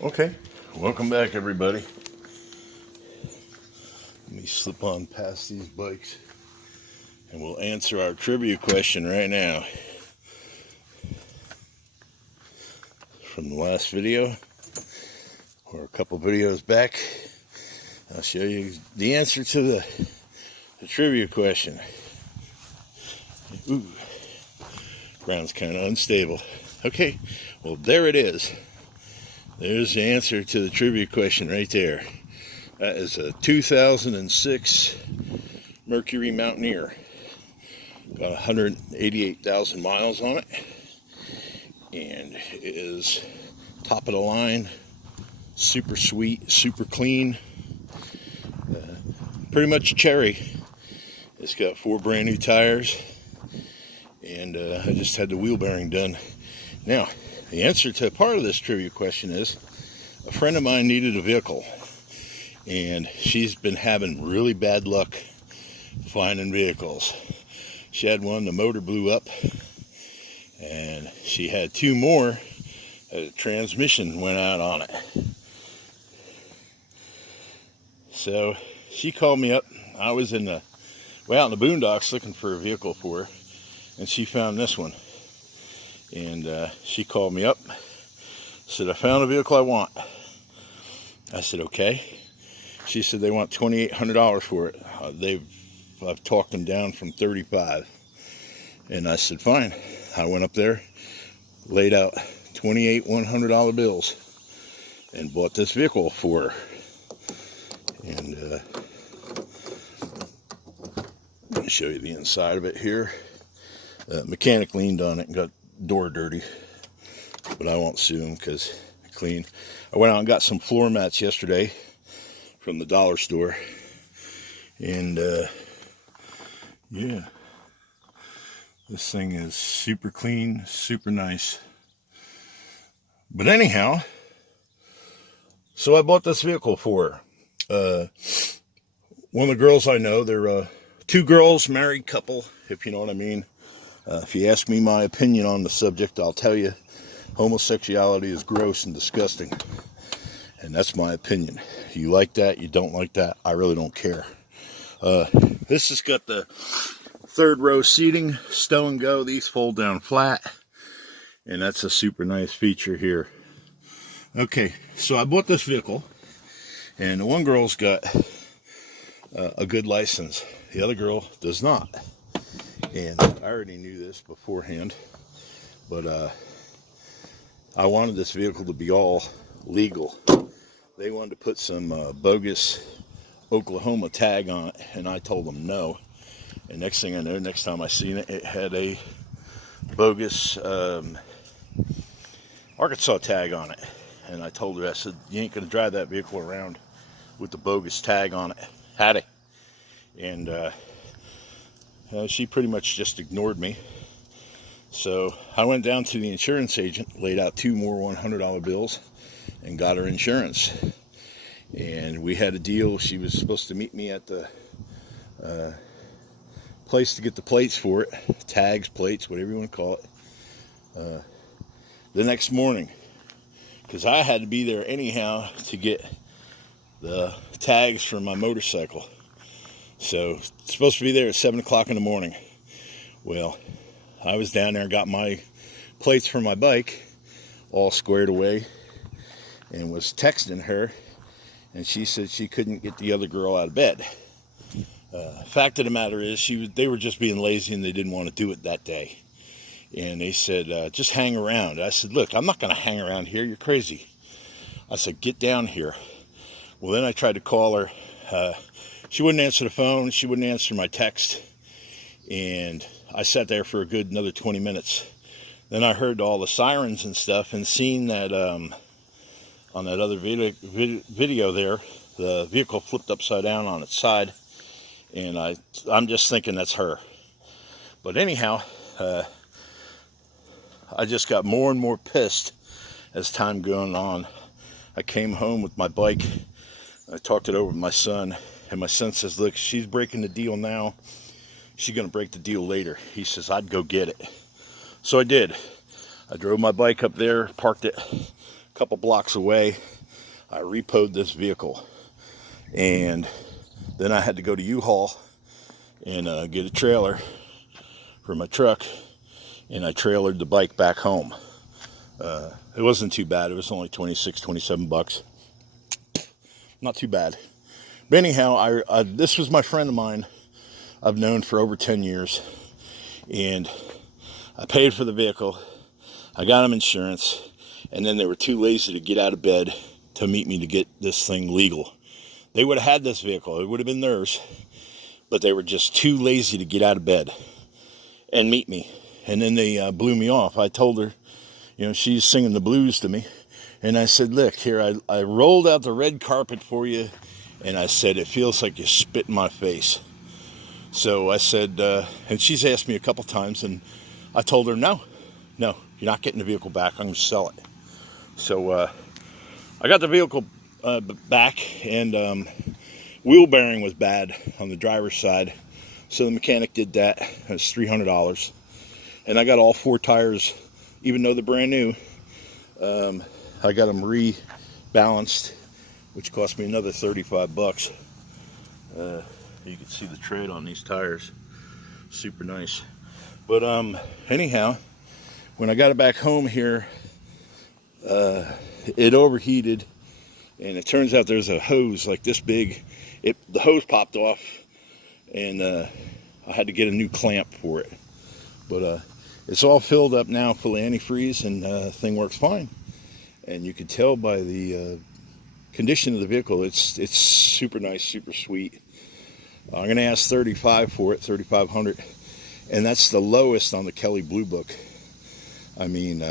Okay, welcome back everybody. Let me slip on past these bikes and we'll answer our trivia question right now. From the last video, or a couple videos back, I'll show you the answer to the trivia question. Ooh, ground's kind of unstable. Okay, well there it is. There's the answer to the trivia question right there. That is a 2006 Mercury Mountaineer. Got 188,000 miles on it. And it is top of the line, super sweet, super clean. Pretty much cherry. It's got 4 brand new tires. And I just had the wheel bearing done. Now, the answer to part of this trivia question is, a friend of mine needed a vehicle, and she's been having really bad luck finding vehicles. She had one, the motor blew up, and she had 2 more, the transmission went out on it. So she called me up. I was out in the boondocks looking for a vehicle for her, and she found this one. And she called me up, said, I found a vehicle I want. I said, okay. She said they want $2,800 for it. I've talked them down from $35,000. And I said, fine. I went up there, laid out $100 bills, and bought this vehicle for her. And let me show you the inside of it here. Mechanic leaned on it and got door dirty, but I won't sue him because it's clean. I went out and got some floor mats yesterday from the dollar store, and yeah, this thing is super clean, super nice. But anyhow, so I bought this vehicle for her. One of the girls I know, they're 2 girls, married couple, if you know what I mean. If you ask me my opinion on the subject, I'll tell you homosexuality is gross and disgusting. And that's my opinion. You like that, you don't like that, I really don't care. This has got the 3rd row seating, stow and go. These fold down flat. And that's a super nice feature here. Okay, so I bought this vehicle. And the one girl's got a good license. The other girl does not. And I already knew this beforehand, but I wanted this vehicle to be all legal. They wanted to put some bogus Oklahoma tag on it, and I told them no. And next thing I know, next time I seen it, it had a bogus Arkansas tag on it. And I told her, I said, you ain't going to drive that vehicle around with the bogus tag on it. Had it. And she pretty much just ignored me. So I went down to the insurance agent, laid out 2 more $100 bills, and got her insurance. And we had a deal. She was supposed to meet me at the place to get the plates for it. Tags, plates, whatever you want to call it. The next morning. Because I had to be there anyhow to get the tags for my motorcycle. So, it's supposed to be there at 7 o'clock in the morning. Well, I was down there and got my plates for my bike all squared away and was texting her, and she said she couldn't get the other girl out of bed. Fact of the matter is, they were just being lazy and they didn't want to do it that day. And they said, just hang around. I said, look, I'm not going to hang around here. You're crazy. I said, get down here. Well, then I tried to call her. She wouldn't answer the phone. She wouldn't answer my text. And I sat there for a good another 20 minutes. Then I heard all the sirens and stuff, and seen that on that other video there, the vehicle flipped upside down on its side. And I'm just thinking that's her. But anyhow, I just got more and more pissed as time going on. I came home with my bike. I talked it over with my son. And my son says, look, she's breaking the deal now. She's going to break the deal later. He says, I'd go get it. So I did. I drove my bike up there, parked it, couple blocks away, I repoed this vehicle. And then I had to go to U-Haul and get a trailer for my truck. And I trailered the bike back home. It wasn't too bad. It was only 26, 27 bucks. Not too bad. But anyhow, this was my friend of mine I've known for over 10 years. And I paid for the vehicle. I got him insurance. And then they were too lazy to get out of bed to meet me to get this thing legal. They would have had this vehicle. It would have been theirs. But they were just too lazy to get out of bed and meet me. And then they blew me off. I told her, you know, she's singing the blues to me. And I said, look, here, I rolled out the red carpet for you. And I said, it feels like you spit in my face. So I said, and she's asked me a couple times, and I told her, no, you're not getting the vehicle back. I'm going to sell it. So I got the vehicle back, and wheel bearing was bad on the driver's side. So the mechanic did that. It was $300. And I got all 4 tires, even though they're brand new. I got them rebalanced, which cost me another 35 bucks. You can see the tread on these tires. Super nice. But anyhow, when I got it back home here, it overheated, and it turns out there's a hose like this big. The hose popped off, and I had to get a new clamp for it. But it's all filled up now, full of antifreeze, and the thing works fine. And you can tell by the condition of the vehicle, it's super nice, super sweet. I'm going to ask $35 for it, $3,500, and that's the lowest on the Kelley Blue Book. I mean,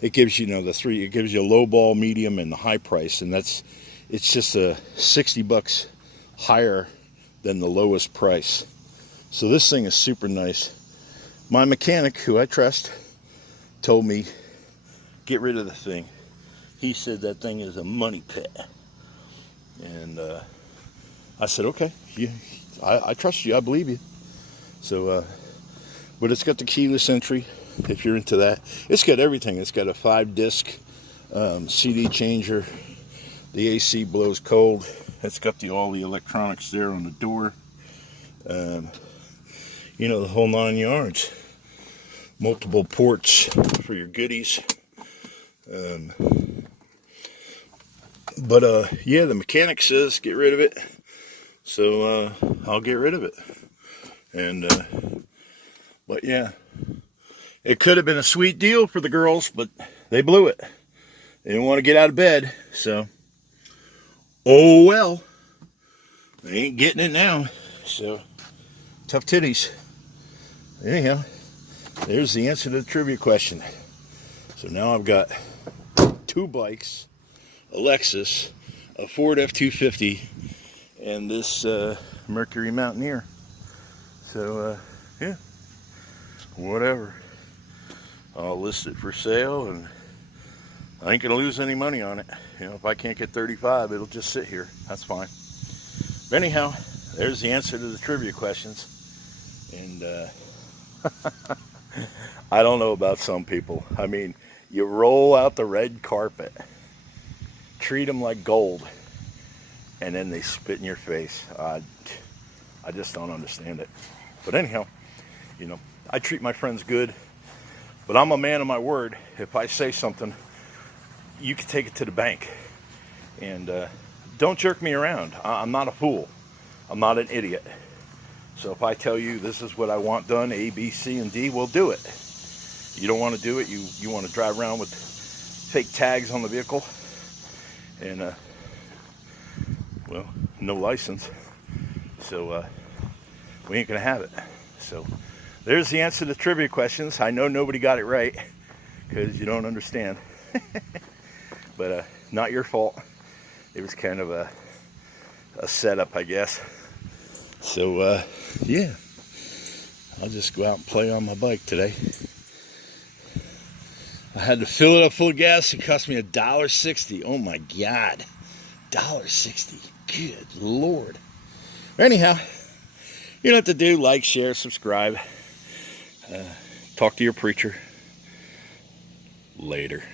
it gives you, it gives you a low ball, medium, and the high price, and it's just a 60 bucks higher than the lowest price. So this thing is super nice. My mechanic, who I trust, told me, get rid of the thing. He said that thing is a money pit. And I said, okay, I trust you, I believe you. So, but it's got the keyless entry, if you're into that. It's got everything. It's got a 5-disc CD changer. The AC blows cold. It's got all the electronics there on the door. You know, the whole 9 yards. Multiple ports for your goodies. But yeah, the mechanic says get rid of it. So I'll get rid of it. And but yeah, it could have been a sweet deal for the girls, but they blew it. They didn't want to get out of bed, so oh well. They ain't getting it now. So tough titties. Anyhow, there's the answer to the trivia question. So now I've got 2 bikes, a Lexus, a Ford F-250, and this Mercury Mountaineer. So yeah, whatever. I'll list it for sale, and I ain't gonna lose any money on it. You know, if I can't get 35, it'll just sit here. That's fine. But anyhow, there's the answer to the trivia questions. And I don't know about some people. I mean, you roll out the red carpet, treat them like gold, and then they spit in your face. I just don't understand it. But anyhow, you know, I treat my friends good, but I'm a man of my word. If I say something, you can take it to the bank. And don't jerk me around. I'm not a fool. I'm not an idiot. So if I tell you this is what I want done, A, B, C, and D, we'll do it. You don't want to do it, you want to drive around with fake tags on the vehicle and well, no license. So we ain't gonna have it. So there's the answer to the trivia questions. I know nobody got it right because you don't understand. But not your fault. It was kind of a setup, I guess. So yeah, I'll just go out and play on my bike today. I had to fill it up full of gas. It cost me $1.60. Oh my God, $1.60. Good Lord. Anyhow, you know what to do. Like, share, subscribe. Talk to your preacher later.